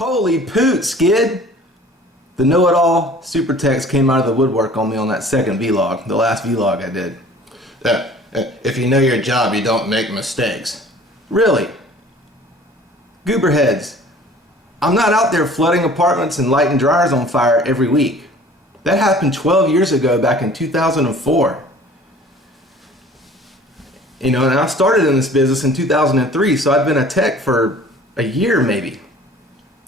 Holy poot, Skid! The know-it-all super text came out of the woodwork on me on that second vlog, the last vlog I did. If you know your job, you don't make mistakes. Really? Gooberheads, I'm not out there flooding apartments and lighting dryers on fire every week. That happened 12 years ago, back in 2004. You know, and I started in this business in 2003, so I've been a tech for a year maybe.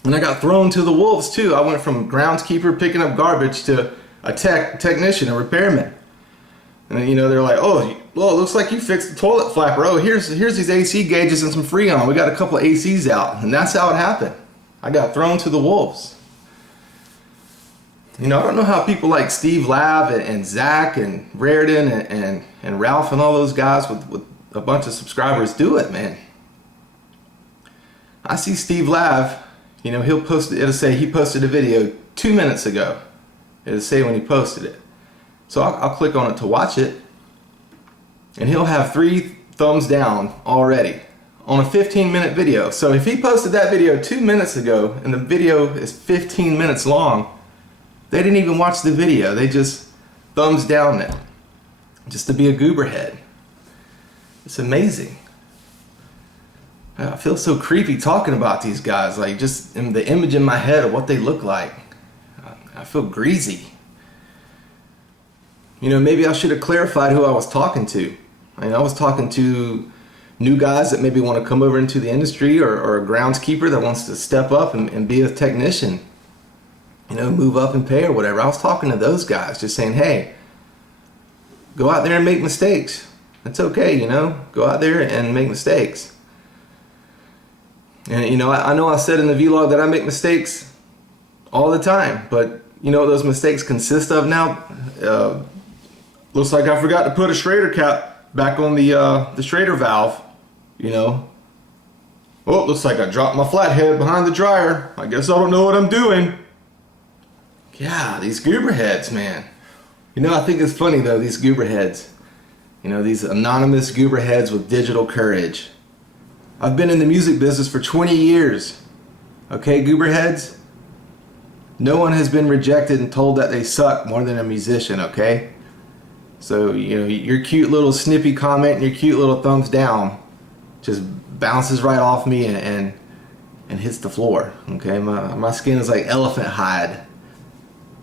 And I got thrown to the wolves too. I went from groundskeeper picking up garbage to a technician, a repairman. And you know, they're like, oh, well, it looks like you fixed the toilet flapper. Oh, here's these AC gauges and some Freon. We got a couple of ACs out. And that's how it happened. I got thrown to the wolves. You know, I don't know how people like Steve Lav and Zach and Raridan and Ralph and all those guys with a bunch of subscribers do it, man. I see Steve Lav, you know, he'll post it. It'll say he posted a video 2 minutes ago. It'll say when he posted it. So I'll click on it to watch it, and he'll have 3 thumbs down already on a 15-minute video. So if he posted that video 2 minutes ago and the video is 15 minutes long, they didn't even watch the video. They just thumbs down it just to be a gooberhead. It's amazing. I feel so creepy talking about these guys, like just in the image in my head of what they look like. I feel greasy. You know, maybe I should have clarified who I was talking to. I mean, I was talking to new guys that maybe want to come over into the industry, or a groundskeeper that wants to step up and be a technician. You know, move up in pay or whatever. I was talking to those guys, just saying, hey, go out there and make mistakes. It's okay, you know, go out there and make mistakes. And you know I said in the vlog that I make mistakes all the time, but you know what those mistakes consist of now? Looks like I forgot to put a Schrader cap back on the Schrader valve, you know. Oh, looks like I dropped my flathead behind the dryer. I guess I don't know what I'm doing. Yeah, these gooberheads, man. You know, I think it's funny though, these gooberheads. You know, these anonymous gooberheads with digital courage. I've been in the music business for 20 years. Okay, gooberheads? No one has been rejected and told that they suck more than a musician, okay? So, you know, your cute little snippy comment and your cute little thumbs down just bounces right off me and hits the floor, okay? My skin is like elephant hide.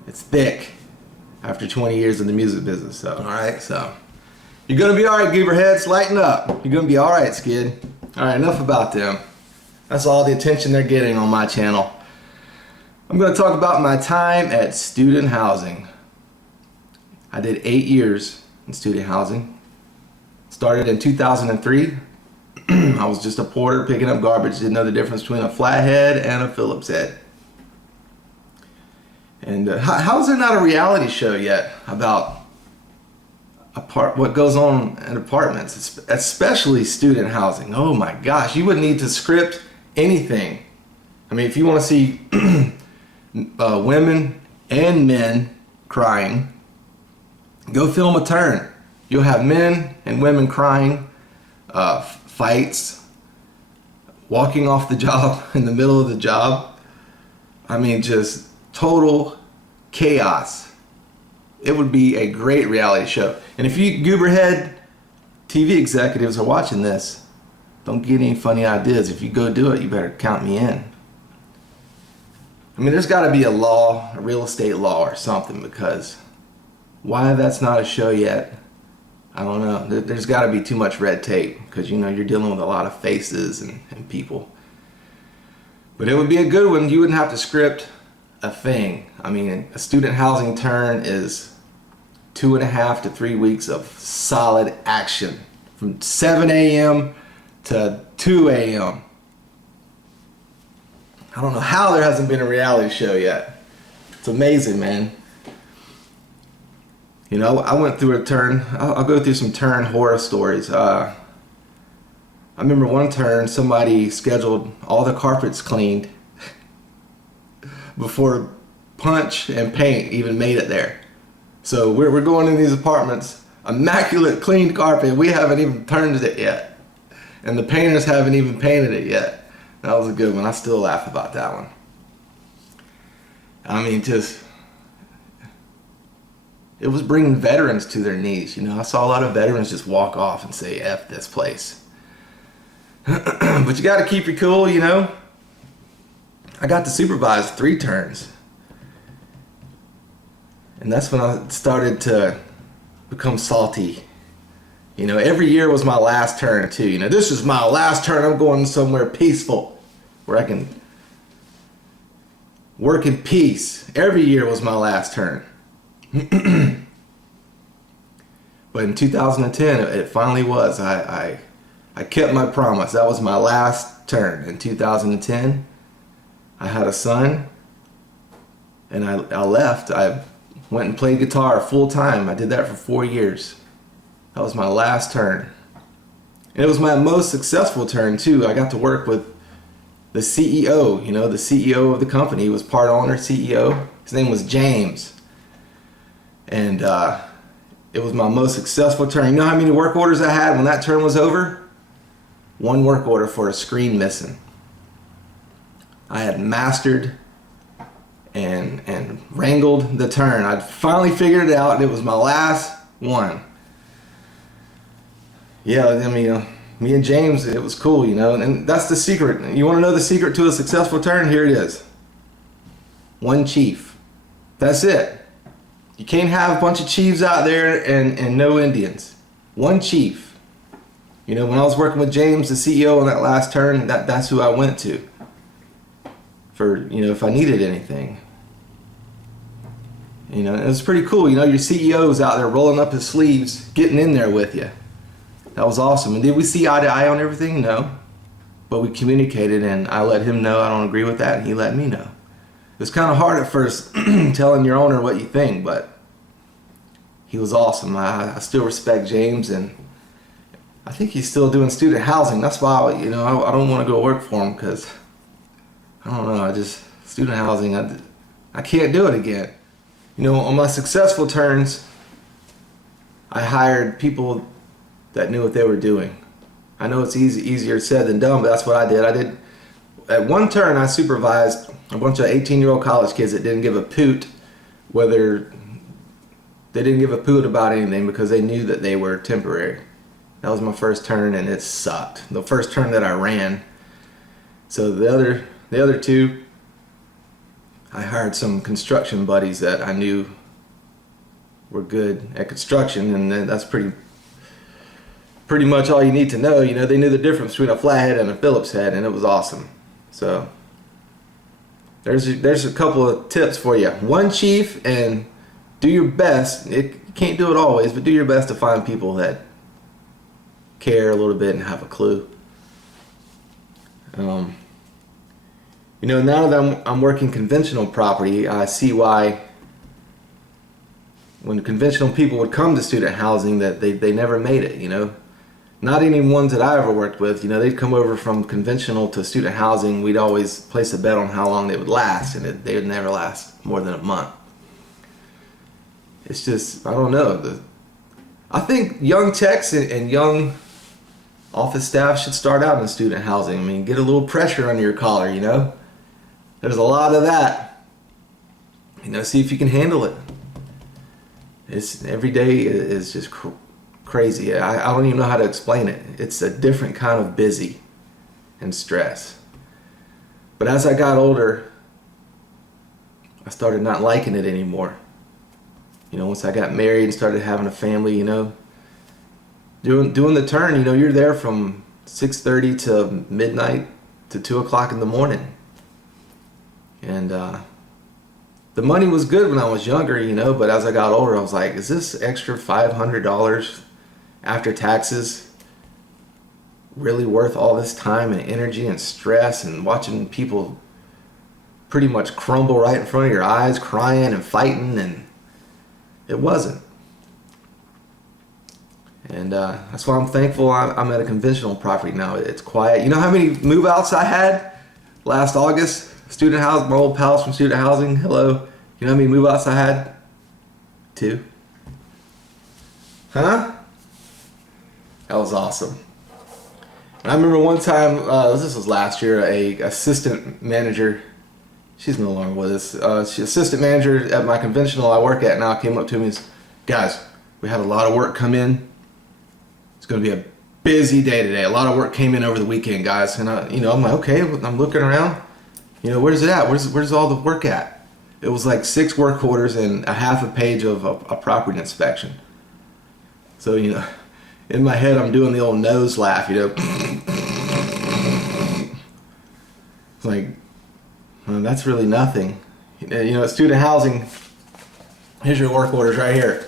It's thick after 20 years in the music business, so, alright, so. You're gonna be alright, gooberheads, lighten up. You're gonna be alright, Skid. Alright, enough about them. That's all the attention they're getting on my channel. I'm going to talk about my time at student housing. I did 8 years in student housing. Started in 2003. I was just a porter picking up garbage. Didn't know the difference between a flathead and a Phillips head. And how is there not a reality show yet about what goes on in apartments, especially student housing? Oh my gosh, you wouldn't need to script anything. I mean, if you want to see women and men crying, go film a turn. You'll have men and women crying, fights, walking off the job in the middle of the job. I mean, just total chaos. It would be a great reality show. And if you gooberhead TV executives are watching this, don't get any funny ideas. If you go do it, you better count me in. I mean, there's got to be a law, a real estate law or something, because why that's not a show yet, I don't know. There's got to be too much red tape, because you know you're dealing with a lot of faces and people. But it would be a good one. You wouldn't have to script a thing. I mean, a student housing turn is 2.5 to 3 weeks of solid action from 7 a.m. to 2 a.m. I don't know how there hasn't been a reality show yet. It's amazing, man. You know, I went through a turn. I'll go through some turn horror stories. I remember one turn, somebody scheduled all the carpets cleaned before punch and paint even made it there. So we're going in these apartments, immaculate cleaned carpet. We haven't even turned it yet. And the painters haven't even painted it yet. That was a good one. I still laugh about that one. I mean, just, it was bringing veterans to their knees. You know, I saw a lot of veterans just walk off and say, F this place. But you got to keep your cool, you know. I got to supervise 3 turns. And that's when I started to become salty. You know, every year was my last turn too. You know, this is my last turn. I'm going somewhere peaceful where I can work in peace. Every year was my last turn. But in 2010, it finally was. I kept my promise. That was my last turn. In 2010, I had a son, and I left. I went and played guitar full time. I did that for 4 years. That was my last turn. And it was my most successful turn too. I got to work with the CEO, you know, the CEO of the company. He was part owner, CEO. His name was James. And it was my most successful turn. You know how many work orders I had when that turn was over? 1 work order for a screen missing. I had mastered and wrangled the turn. I'd finally figured it out, and it was my last one. Yeah, I mean, me and James, it was cool, you know, and that's the secret. You want to know the secret to a successful turn? Here it is. 1 chief. That's it. You can't have a bunch of chiefs out there and no Indians. 1 chief. You know, when I was working with James, the CEO on that last turn, that's who I went to for, you know, if I needed anything. You know, it was pretty cool. You know, your CEO's out there rolling up his sleeves, getting in there with you. That was awesome. And did we see eye to eye on everything? No. But we communicated, and I let him know I don't agree with that, and he let me know. It was kind of hard at first telling your owner what you think, but he was awesome. I still respect James, and I think he's still doing student housing. That's why, you know, I don't want to go work for him, because I don't know, student housing, I can't do it again. You know, on my successful turns, I hired people that knew what they were doing. I know it's easier said than done, but that's what I did. At 1 turn, I supervised a bunch of 18-year-old college kids that didn't give a poot about anything, because they knew that they were temporary. That was my first turn, and it sucked. The first turn that I ran. So the other 2, I hired some construction buddies that I knew were good at construction, and that's pretty much all you need to know. You know, they knew the difference between a flathead and a Phillips head, and it was awesome. So there's a couple of tips for you. 1 chief, and do your best. You can't do it always, but do your best to find people that care a little bit and have a clue. You know, now that I'm working conventional property, I see why when conventional people would come to student housing that they never made it, you know. Not any ones that I ever worked with, you know, they'd come over from conventional to student housing. We'd always place a bet on how long they would last, and they would never last more than a month. It's just, I don't know. I think young techs and young office staff should start out in student housing. I mean, get a little pressure under your collar, you know. There's a lot of that. You know, see if you can handle it. Every day is just crazy. I don't even know how to explain it. It's a different kind of busy and stress. But as I got older, I started not liking it anymore. You know, once I got married and started having a family, you know, doing the turn, you know, you're there from 6:30 to midnight to 2 o'clock in the morning. And the money was good when I was younger, you know, but as I got older, I was like, is this extra $500 after taxes really worth all this time and energy and stress and watching people pretty much crumble right in front of your eyes, crying and fighting? And it wasn't. And that's why I'm thankful I'm at a conventional property now. It's quiet. You know how many move outs I had last August? Student house, my old pals from student housing. Hello. You know how many move outs I had? 2. Huh? That was awesome. And I remember one time, this was last year, a assistant manager she's no longer with us. She's assistant manager at my conventional I work at now. Came up to me and said, guys, we had a lot of work come in. It's going to be a busy day today. A lot of work came in over the weekend, guys. And I'm like, okay. I'm looking around. Where's it at? Where's all the work at? It was like 6 work orders and a half a page of a property inspection. So in my head, I'm doing the old nose laugh. It's like, well, that's really nothing. Student housing. Here's your work orders right here.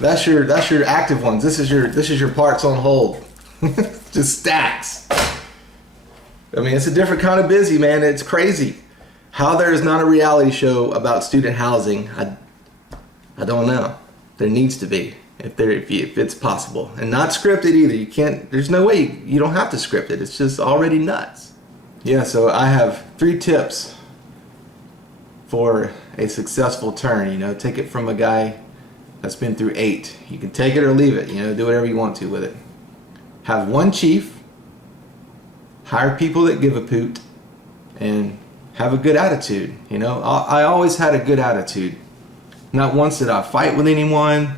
That's your active ones. This is your parts on hold. Just stacks. I mean, it's a different kind of busy, man. It's crazy. How there is not a reality show about student housing, I don't know. There needs to be, if it's possible, and not scripted either. You can't. There's no way you don't have to script it. It's just already nuts. Yeah. So I have 3 tips for a successful turn. Take it from a guy that's been through 8. You can take it or leave it. Do whatever you want to with it. Have one chief. Hire people that give a poot, and have a good attitude. I always had a good attitude. Not once did I fight with anyone.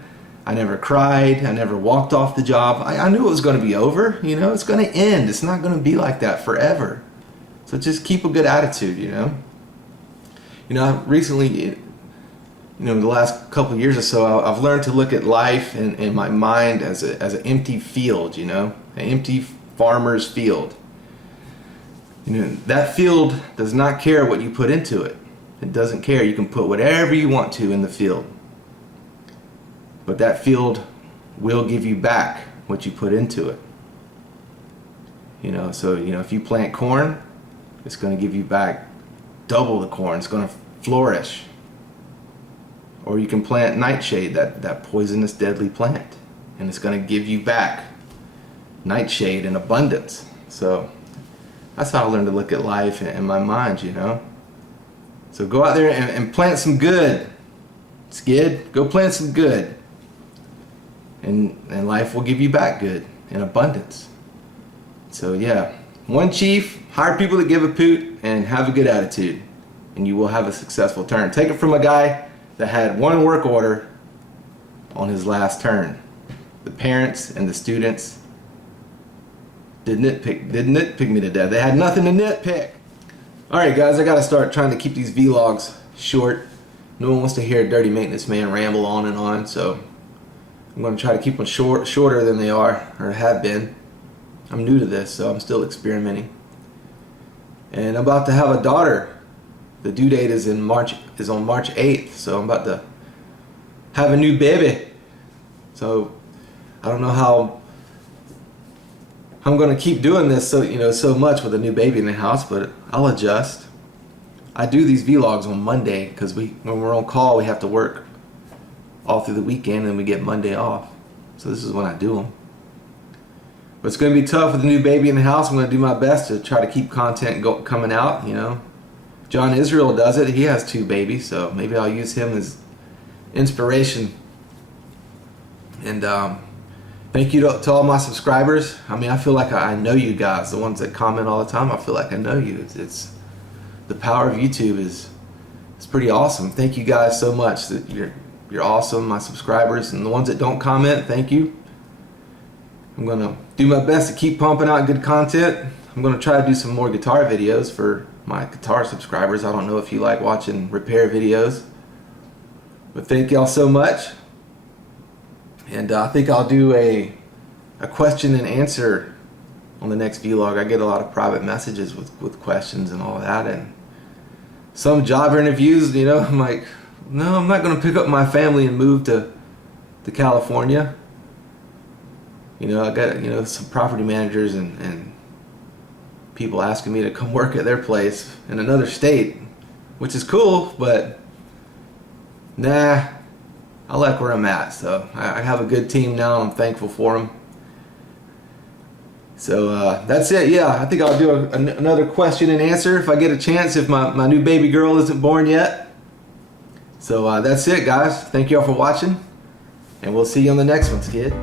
I never cried. I never walked off the job. I knew it was going to be over. It's going to end. It's not going to be like that forever. So just keep a good attitude. Recently, the last couple of years or so, I've learned to look at life and my mind as an empty field. An empty farmer's field. That field does not care what you put into it. It doesn't care. You can put whatever you want to in the field. But that field will give you back what you put into it. So if you plant corn, it's going to give you back double the corn. It's going to flourish. Or you can plant nightshade, that poisonous, deadly plant, and it's going to give you back nightshade in abundance. So that's how I learned to look at life and my mind, So go out there and plant some good. Skid, go plant some good. And life will give you back good in abundance. So yeah, one chief, hire people that give a poot, and have a good attitude. And you will have a successful turn. Take it from a guy that had 1 work order on his last turn. The parents and the students did nitpick me to death. They had nothing to nitpick. Alright guys, I gotta start trying to keep these vlogs short. No one wants to hear a dirty maintenance man ramble on and on, so I'm gonna try to keep them shorter than they are, or have been. I'm new to this, so I'm still experimenting. And I'm about to have a daughter. The due date is on March 8th, so I'm about to have a new baby. So I don't know how I'm gonna keep doing this so much with a new baby in the house, but I'll adjust. I do these vlogs on Monday because when we're on call, we have to work all through the weekend and we get Monday off. So this is when I do them. But it's gonna be tough with a new baby in the house. I'm gonna do my best to try to keep content coming out. John Israel does it. He has 2 babies, so maybe I'll use him as inspiration. And thank you to all my subscribers. I mean, I feel like I know you guys, the ones that comment all the time. I feel like I know you. It's the power of YouTube is pretty awesome. Thank you guys so much. That you're awesome, my subscribers, and the ones that don't comment, thank you. I'm gonna do my best to keep pumping out good content. I'm gonna try to do some more guitar videos for my guitar subscribers. I don't know if you like watching repair videos, but thank y'all so much. And I think I'll do a question and answer on the next vlog. I get a lot of private messages with questions and all that, and some job interviews, I'm like, no, I'm not going to pick up my family and move to California. I got some property managers and people asking me to come work at their place in another state, which is cool, but nah, I like where I'm at. So I have a good team now. I'm thankful for them. So that's it. Yeah, I think I'll do another question and answer if I get a chance, if my new baby girl isn't born yet. So that's it, guys. Thank y'all for watching, and we'll see you on the next one, kid.